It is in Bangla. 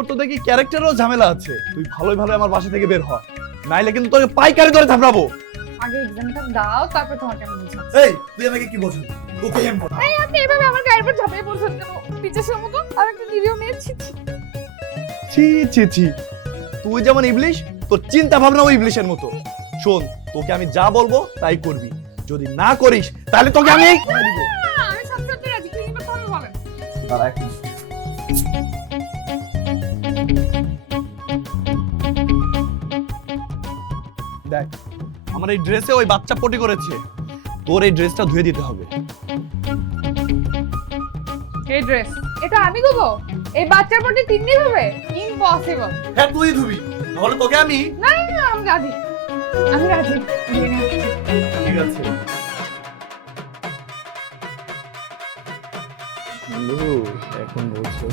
তোর তো দেখি ক্যারেক্টারও ঝামেলা আছে, তুই ভালোই ভালো আমার বাসা থেকে বের হ, নাইলে কিন্তু তোকে পাইকারি ধরে থাপড়াবো। আগে এক্সামটা দাও, তারপর তোমাকে আমি বুঝাচ্ছি। এই তুই আমাকে কি বলছিস? তোকে আমি বলছি। এই আপনি এভাবে আমার গায়ের উপর ঝাঁপিয়ে পড়ছেন কেন? পিচেসের মতো আর একটা নিরীহ মেয়ে ছি ছি। ছি ছি ছি, তুই যেমন ইবলিশ, তোর চিন্তা ভাবনাও ইবলিশের মতো। শোন, তোকে আমি যা বলবো তাই করবি, যদি না করিস তাহলে তোকে আমি আমি সব সত্যি রাজি, কি নিবে কথা বলেন। দাঁড়া এখন। দেখ, আমার এই ড্রেসে ওই বাচ্চা পটি করেছে, তোর এই ড্রেসটা ধুয়ে দিতে হবে। এই ড্রেস এটা আমি দেবো? এই বাচ্চার প্রতি 3 দিন হবে? ইম্পসিবল। হ্যাঁ তুই ধুবি, নাহলে তোকে আমি। না না না, আমি রাজি, আমি রাজি। ঠিক আছে। এখন বলছো